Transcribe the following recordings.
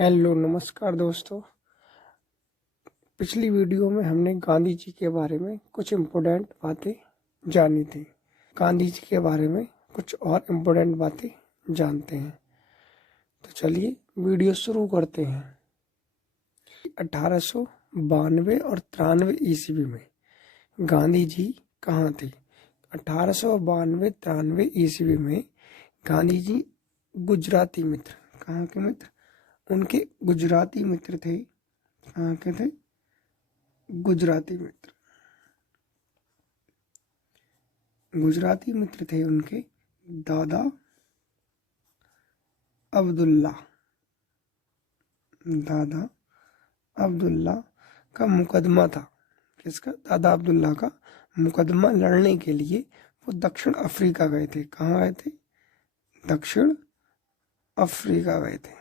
Hello नमस्कार दोस्तों। पिछली वीडियो में हमने गांधी जी के बारे में कुछ इम्पोर्टेंट बातें जानी थी। गांधी जी के बारे में कुछ और इम्पोर्टेंट बातें जानते हैं। तो चलिए वीडियो शुरू करते हैं। 1892 और 93 ईस्वी में गांधी जी कहाँ थे? 1892-93 ईस्वी में गांधी जी गुजराती मित्र, कहाँ के मित्र? उनके गुजराती मित्र थे। कहाँ के थे? गुजराती मित्र। गुजराती मित्र थे उनके दादा अब्दुल्ला। दादा अब्दुल्ला का मुकदमा था। किसका? दादा अब्दुल्ला का मुकदमा लड़ने के लिए वो दक्षिण अफ्रीका गए थे। कहाँ गए थे? दक्षिण अफ्रीका गए थे।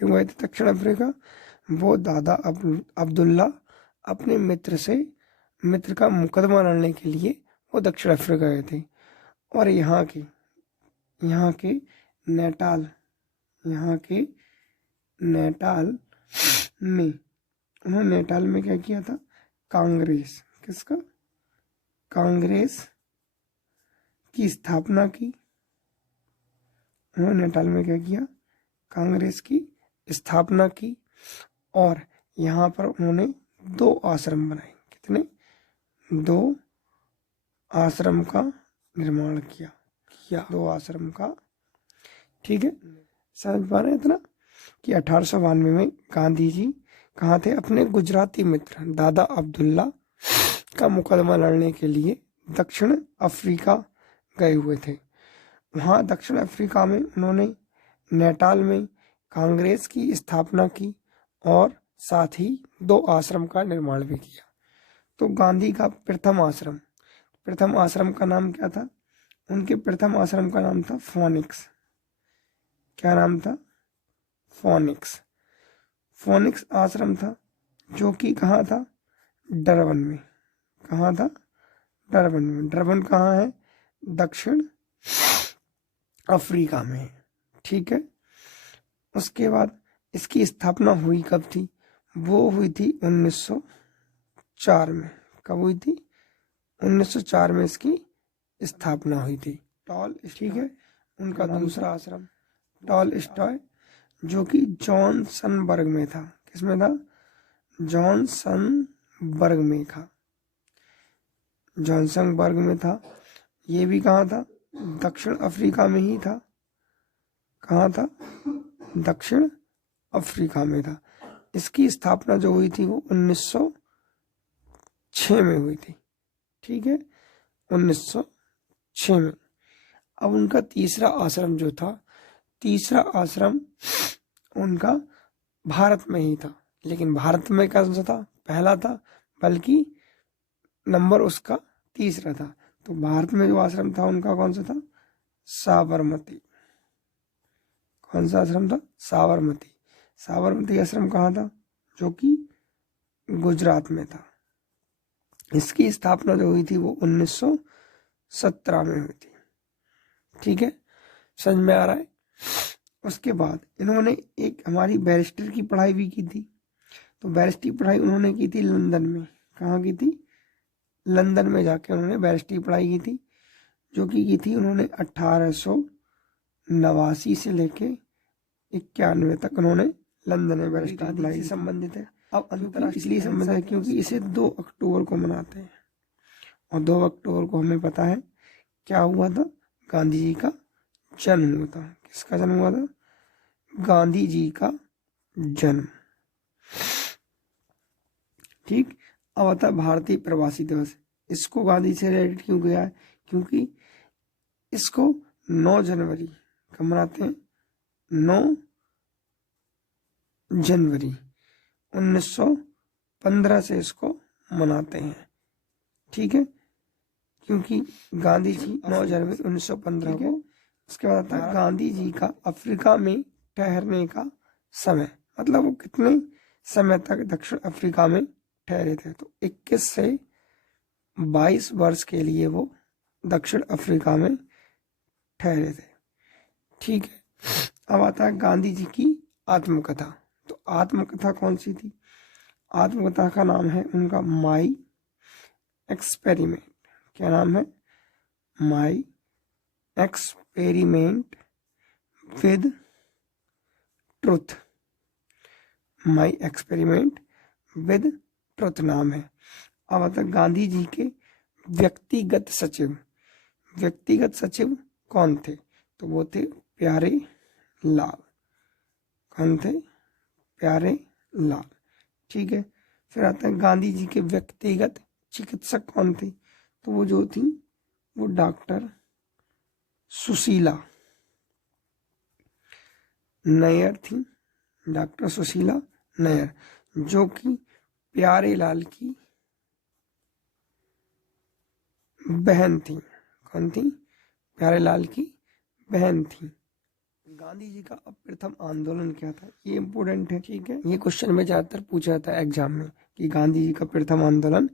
क्यों गए थे दक्षिण अफ्रीका? वो दादा अब्दुल्ला अपने मित्र का मुकदमा लड़ने के लिए वो दक्षिण अफ्रीका गए थे। और यहाँ के नेटाल में उन्होंने नेटाल में क्या किया था? कांग्रेस। किसका? कांग्रेस की स्थापना की। उन्होंने नेटाल में क्या किया? कांग्रेस की स्थापना की। और यहाँ पर उन्होंने 2 आश्रम बनाए। कितने? 2 आश्रम का निर्माण किया 2 आश्रम का। ठीक है, समझ पा रहे हैं इतना कि 1892 में गांधी जी कहाँ थे? अपने गुजराती मित्र दादा अब्दुल्ला का मुकदमा लड़ने के लिए दक्षिण अफ्रीका गए हुए थे। वहाँ दक्षिण अफ्रीका में उन्होंने नेटाल में कांग्रेस की स्थापना की और साथ ही 2 आश्रम का निर्माण भी किया। तो गांधी का प्रथम आश्रम का नाम क्या था? उनके प्रथम आश्रम का नाम था फोनिक्स। क्या नाम था? फोनिक्स आश्रम था, जो कि कहाँ था? डरबन में। कहाँ था? डरबन में। डरबन कहाँ है? दक्षिण अफ्रीका में। ठीक है, उसके बाद इसकी स्थापना हुई कब थी? वो हुई थी 1904 में। कब हुई थी? 1904 में इसकी स्थापना हुई थी। ठीक है, उनका दूसरा आश्रम टॉल स्टॉय, जो कि जॉनसनबर्ग में था। किसमें था? जॉनसनबर्ग में था। ये भी कहाँ था? दक्षिण अफ्रीका में ही था। कहाँ था? दक्षिण अफ्रीका में था। इसकी स्थापना जो हुई थी वो 1906 में हुई थी। ठीक है, 1906 में। अब उनका तीसरा आश्रम जो था, तीसरा आश्रम उनका भारत में ही था। लेकिन भारत में कौन सा था? पहला था, बल्कि नंबर उसका तीसरा था। तो भारत में जो आश्रम था उनका कौन सा था? साबरमती। कौन सा आश्रम था? साबरमती आश्रम कहाँ था? जो कि गुजरात में था। इसकी स्थापना जो हुई थी वो 1917 में हुई थी। ठीक है, समझ में आ रहा है? उसके बाद इन्होंने एक हमारी बैरिस्टर की पढ़ाई भी की थी। तो बैरिस्टर की पढ़ाई उन्होंने की थी लंदन में। कहाँ की थी? लंदन में जाके उन्होंने बैरिस्टर की पढ़ाई की थी, जो कि की थी उन्होंने 1889 से लेके 91 तक उन्होंने लंदन में बैरिस्टर की पढ़ाई संबंधित है। अब अंतर्राष्ट्रीय इसलिए संबंधित है क्योंकि इसे 2 अक्टूबर को मनाते हैं। और 2 अक्टूबर को हमें पता है क्या हुआ था? गांधी जी का जन्म हुआ था। किसका जन्म हुआ था? गांधी जी का जन्म। ठीक, अब आता है भारतीय प्रवासी दिवस। इसको गांधी से रिलेटेड क्यों गया है? क्योंकि इसको 9 जनवरी कब मनाते हैं? 9 जनवरी 1915 से इसको मनाते हैं। ठीक है, क्योंकि गांधी जी 9 जनवरी 1915 को। उसके बाद आता है गांधी जी का अफ्रीका में ठहरने का समय। मतलब वो कितने समय तक दक्षिण अफ्रीका में ठहरे थे? तो 21 से 22 वर्ष के लिए वो दक्षिण अफ्रीका में ठहरे थे। ठीक है, अब आता है गांधी जी की आत्मकथा। तो आत्मकथा कौन सी थी? आत्मकथा का नाम है उनका माई एक्सपेरिमेंट। क्या नाम है? My experiment with truth. My experiment with truth नाम है। अब आता गांधी जी के व्यक्तिगत सचिव। व्यक्तिगत सचिव कौन थे? तो वो थे प्यारे लाल। कौन थे? प्यारे लाल। ठीक है। फिर आता है गांधी जी के व्यक्तिगत चिकित्सक कौन थे? तो वो जो थी वो डॉक्टर सुशीला नैयर थी। डॉक्टर सुशीला नैयर, जो कि प्यारे लाल की बहन थी। कौन थी? प्यारे लाल की बहन थी। गांधी जी का प्रथम आंदोलन क्या था? ये इंपोर्टेंट है। ठीक है, ये क्वेश्चन में ज्यादातर पूछा जाता है एग्जाम में कि गांधी जी का प्रथम आंदोलन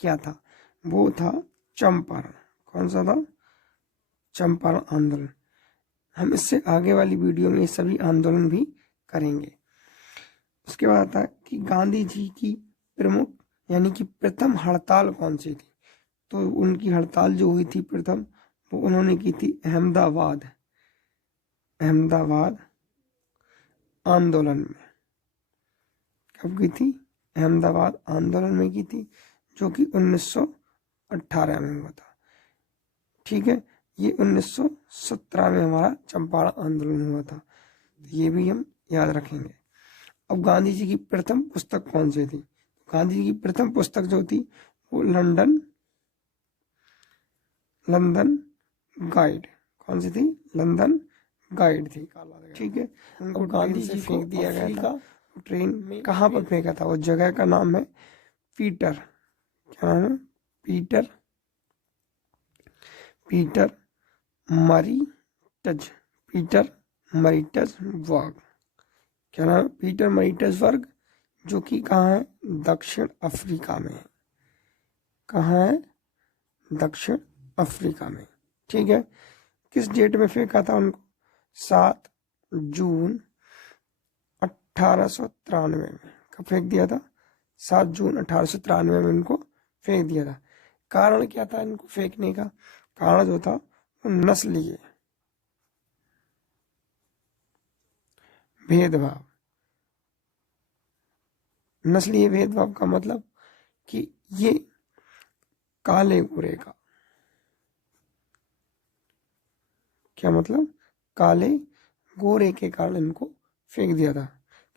क्या था? वो था चंपारण। कौन सा था? चंपारण आंदोलन। हम इससे आगे वाली वीडियो में ये सभी आंदोलन भी करेंगे। उसके बाद आता है कि गांधी जी की प्रमुख यानी कि प्रथम हड़ताल कौन सी थी? तो उनकी हड़ताल जो हुई थी प्रथम, वो उन्होंने की थी अहमदाबाद आंदोलन में। कब की थी? अहमदाबाद आंदोलन में की थी, जो कि 1918 में हुआ था। ठीक है, ये 1917 में हमारा चंपारण आंदोलन हुआ था। ये भी हम याद रखेंगे। अब गांधी जी की प्रथम पुस्तक कौन सी थी? गांधी जी की प्रथम पुस्तक जो थी वो लंदन गाइड। कौन सी थी? लंदन गाइड थी। ठीक है, उनको गांधी जी फेंक दिया गया था। ट्रेन में कहाँ पर फेंका था? उस जगह का नाम है पीटर। क्या नाम है? पीटर मरीटज वर्ग। क्या नाम है? पीटर मरीटज वर्ग, जो कि कहाँ है? दक्षिण अफ्रीका में है। कहाँ है? दक्षिण अफ्रीका में। ठीक है, किस डेट में फेंका था उनको? 7 जून 1893 में। कब फेंक दिया था? 7 जून 1893 में इनको फेंक दिया था। कारण क्या था इनको फेंकने का? कारण जो था वो नस्लीय भेदभाव। नस्लीय भेदभाव का मतलब कि ये काले गोरे का, क्या मतलब? काले गोरे के कारण इनको फेंक दिया था।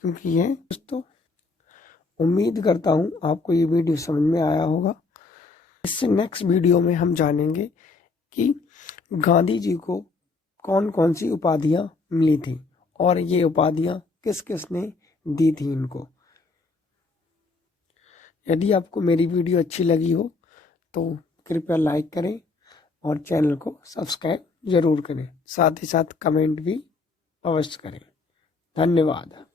क्योंकि ये दोस्तों, उम्मीद करता हूं आपको ये वीडियो समझ में आया होगा। इससे नेक्स्ट वीडियो में हम जानेंगे कि गांधी जी को कौन कौन सी उपाधियां मिली थी और ये उपाधियां किस किस ने दी थी इनको। यदि आपको मेरी वीडियो अच्छी लगी हो तो कृपया लाइक करें और चैनल को सब्सक्राइब जरूर करें। साथ ही साथ कमेंट भी अवश्य करें। धन्यवाद।